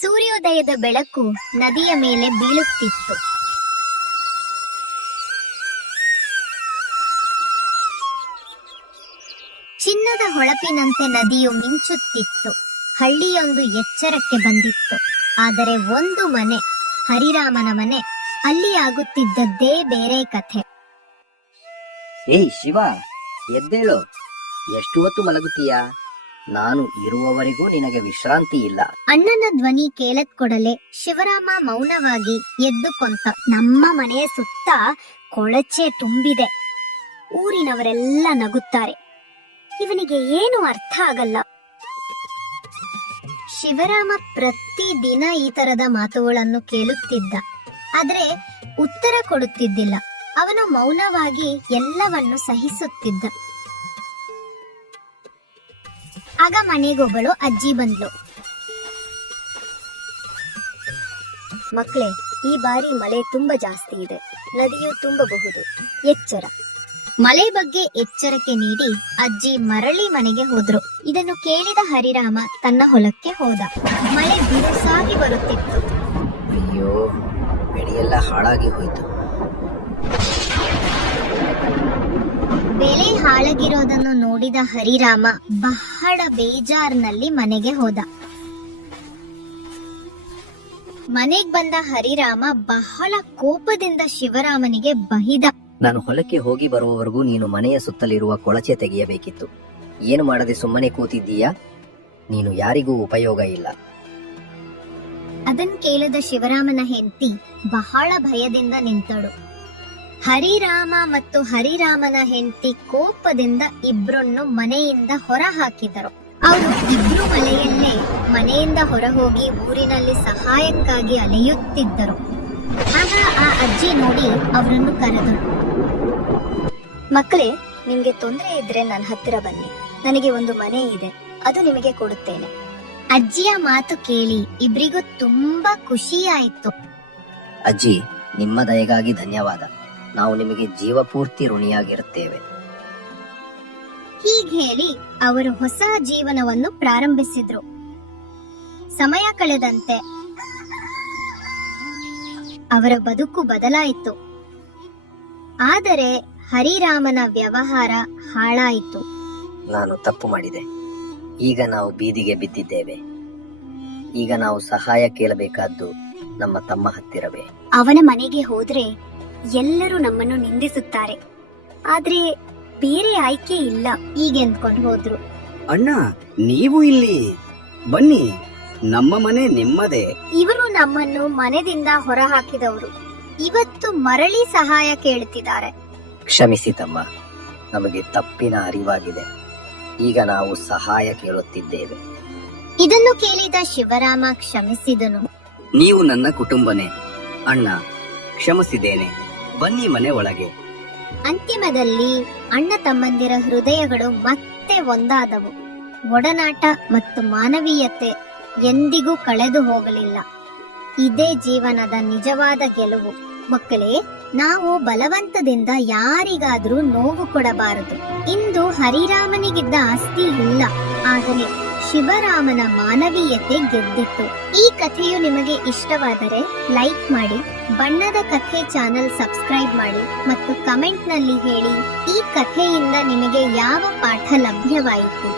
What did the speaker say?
ಸೂರ್ಯೋದಯದ ಬೆಳಕು ನದಿಯ ಮೇಲೆ ಬೀಳುತ್ತಿತ್ತು. ಚಿನ್ನದ ಹೊಳಪಿನಂತೆ ನದಿಯು ಮಿಂಚುತ್ತಿತ್ತು. ಹಳ್ಳಿಯೊಂದು ಎಚ್ಚರಕ್ಕೆ ಬಂದಿತ್ತು. ಆದರೆ ಒಂದು ಮನೆ, ಹರಿರಾಮನ ಮನೆ, ಅಲ್ಲಿ ಆಗುತ್ತಿದ್ದದ್ದೇ ಬೇರೆ ಕಥೆ. ಏಯ್ ಶಿವ, ಎದ್ದೇಳು. ಎಷ್ಟು ಹೊತ್ತು ಮಲಗುತ್ತೀಯಾ? ನಾನು ಇರುವವರೆಗೂ ನಿನಗೆ ವಿಶ್ರಾಂತಿ ಇಲ್ಲ. ಅಣ್ಣನ ಧ್ವನಿ ಕೇಳತ್ಕೊಡಲೆ ಶಿವರಾಮ ಮೌನವಾಗಿ ಎದ್ದು ಕೊಂತ. ನಮ್ಮ ಮನೆಯ ಸುತ್ತ ಕೊಳಚೆ ತುಂಬಿದೆ. ಊರಿನವರೆಲ್ಲ ನಗುತ್ತಾರೆ. ಇವನಿಗೆ ಏನು ಅರ್ಥ ಆಗಲ್ಲ. ಶಿವರಾಮ ಪ್ರತಿದಿನ ಈ ತರದ ಮಾತುಗಳನ್ನು ಕೇಳುತ್ತಿದ್ದ, ಆದ್ರೆ ಉತ್ತರ ಕೊಡುತ್ತಿದ್ದಿಲ್ಲ. ಅವನು ಮೌನವಾಗಿ ಎಲ್ಲವನ್ನು ಸಹಿಸುತ್ತಿದ್ದ. ಆಗ ಮನೆಗೊಬ್ಬಳು ಅಜ್ಜಿ ಬಂದ್ಲು. ಮಕ್ಕಳೇ, ಈ ಬಾರಿ ಮಳೆ ತುಂಬಾ ಜಾಸ್ತಿ ಇದೆ. ನದಿಯು ತುಂಬಬಹುದು. ಎಚ್ಚರ. ಮಳೆ ಬಗ್ಗೆ ಎಚ್ಚರಿಕೆ ನೀಡಿ ಅಜ್ಜಿ ಮರಳಿ ಮನೆಗೆ ಹೋದ್ರು. ಇದನ್ನು ಕೇಳಿದ ಹರಿರಾಮ ತನ್ನ ಹೊಲಕ್ಕೆ ಹೋದ. ಮಳೆ ಬಿರುಸಾಗಿ ಬರುತ್ತಿತ್ತು. ಅಯ್ಯೋ, ಬೆಳೆಯೆಲ್ಲ ಹಾಳಾಗಿ ಹೋಯ್ತು. ಬೆಳೆ ಹಾಳಾಗಿರೋದನ್ನು ನೋಡಿದ ಹರಿರಾಮ ಬಹಳ ಬೇಜಾರಿನಲ್ಲಿ ಮನೆಗೆ ಹೋದ. ಮನೆಗ್ ಬಂದ ಹರಿರಾಮ ಬಹಳ ಕೋಪದಿಂದ ಶಿವರಾಮನಿಗೆ ಬೈದ. ನಾನು ಹೊಲಕ್ಕೆ ಹೋಗಿ ಬರುವವರೆಗೂ ನೀನು ಮನೆಯ ಸುತ್ತಲಿರುವ ಕೊಳಚೆ ತೆಗೆಯಬೇಕಿತ್ತು. ಏನು ಮಾಡದೆ ಸುಮ್ಮನೆ ಕೂತಿದ್ದೀಯಾ? ನೀನು ಯಾರಿಗೂ ಉಪಯೋಗ ಇಲ್ಲ. ಅದನ್ ಕೇಳಿದ ಶಿವರಾಮನ ಹೆಂಡತಿ ಬಹಳ ಭಯದಿಂದ ನಿಂತಳು. ಹರಿರಾಮ ಮತ್ತು ಹರಿರಾಮನ ಹೆಂಡತಿ ಕೋಪದಿಂದ ಇಬ್ರನ್ನು ಮನೆಯಿಂದ ಹೊರ ಹಾಕಿದರು. ಅವರು ಇಬ್ರು ಮನೆಯಿಂದ ಹೊರ ಹೋಗಿ ಊರಿನಲ್ಲಿ ಸಹಾಯಕ್ಕಾಗಿ ಅಲೆಯುತ್ತಿದ್ದರು. ಆಗ ಆ ಅಜ್ಜಿ ನೋಡಿ ಅವರನ್ನು ಕರೆದಳು. ಮಕ್ಕಳೇ, ನಿಮ್ಗೆ ತೊಂದರೆ ಇದ್ರೆ ನನ್ನ ಹತ್ತಿರ ಬನ್ನಿ. ನನಗೆ ಒಂದು ಮನೆ ಇದೆ, ಅದು ನಿಮಗೆ ಕೊಡುತ್ತೇನೆ. ಅಜ್ಜಿಯ ಮಾತು ಕೇಳಿ ಇಬ್ರಿಗೂ ತುಂಬಾ ಖುಷಿಯಾಯಿತು. ಅಜ್ಜಿ, ನಿಮ್ಮ ದಯೆಗಾಗಿ ಧನ್ಯವಾದ. ನಾವು ನಿಮಗೆ ಜೀವಪೂರ್ತಿ ಋಣಿಯಾಗಿರುತ್ತೇವೆ. ಹೀಗೆ ಹೇಳಿ ಅವರು ಹೊಸ ಜೀವನವನ್ನು ಪ್ರಾರಂಭಿಸಿದ್ರು. ಸಮಯ ಕಳೆದಂತೆ ಅವರ ಬದುಕು ಬದಲಾಯಿತು. ಆದರೆ ಹರಿರಾಮನ ವ್ಯವಹಾರ ಹಾಳಾಯಿತು. ನಾನು ತಪ್ಪು ಮಾಡಿದೆ. ಈಗ ನಾವು ಬೀದಿಗೆ ಬಿದ್ದಿದ್ದೇವೆ. ಈಗ ನಾವು ಸಹಾಯ ಕೇಳಬೇಕಾದ್ದು ನಮ್ಮ ತಮ್ಮ ಹತ್ತಿರವೇ. ಅವನ ಮನೆಗೆ ಹೋದ್ರೆ ಎಲ್ಲರೂ ನಮ್ಮನ್ನು ನಿಂದಿಸುತ್ತಾರೆ. ಆದ್ರೆ ಬೇರೆ ಆಯ್ಕೆ ಇಲ್ಲ. ಹೀಗೆಂದ್ಕೊಂಡು ಹೋದ್ರು. ಅಣ್ಣ, ನೀವು ಇಲ್ಲಿ ಬನ್ನಿ, ನಮ್ಮ ಮನೆ ನಿಮ್ಮದೇ. ಇವರು ನಮ್ಮನ್ನು ಮನೆಯಿಂದ ಹೊರ ಹಾಕಿದವರು ಇವತ್ತು ಮರಳಿ ಸಹಾಯ ಕೇಳುತ್ತಿದ್ದಾರೆ. ಕ್ಷಮಿಸಿ ತಮ್ಮ, ನಮಗೆ ತಪ್ಪಿನ ಅರಿವಾಗಿದೆ. ಈಗ ನಾವು ಸಹಾಯ ಕೇಳುತ್ತಿದ್ದೇವೆ. ಇದನ್ನು ಕೇಳಿದ ಶಿವರಾಮ ಕ್ಷಮಿಸಿದನು. ನೀವು ನನ್ನ ಕುಟುಂಬನೇ. ಅಣ್ಣ, ಕ್ಷಮಿಸಿದ್ದೇನೆ. ಬನ್ನಿ ಮನೆ ಒಳಗೆ. ಅಂತಿಮದಲ್ಲಿ ಅಣ್ಣ ತಮ್ಮಂದಿರ ಹೃದಯಗಳು ಮತ್ತೆ ಒಂದಾದವು. ಒಡನಾಟ ಮತ್ತು ಮಾನವೀಯತೆ ಎಂದಿಗೂ ಕಳೆದು ಹೋಗಲಿಲ್ಲ. ಇದೇ ಜೀವನದ ನಿಜವಾದ ಗೆಲುವು. ಮಕ್ಕಳೇ, ನಾವು ಬಲವಂತದಿಂದ ಯಾರಿಗಾದ್ರೂ ನೋವು ಕೊಡಬಾರದು. ಇಂದು ಹರಿರಾಮನಿಗಿದ್ದ ಆಸ್ತಿ ಇಲ್ಲ, ಆದರೆ ಶಿವರಾಮನ ಮಾನವೀಯತೆ ಗೆದ್ದಿತ್ತು. ಈ ಕಥೆಯು ನಿಮಗೆ ಇಷ್ಟವಾದರೆ ಲೈಕ್ ಮಾಡಿ, ಬಣ್ಣದ ಕಥೆ ಚಾನೆಲ್ ಸಬ್ಸ್ಕ್ರೈಬ್ ಮಾಡಿ ಮತ್ತು ಕಮೆಂಟ್ ನಲ್ಲಿ ಹೇಳಿ ಈ ಕಥೆಯಿಂದ ನಿಮಗೆ ಯಾವ ಪಾಠ ಲಭ್ಯವಾಯಿತು.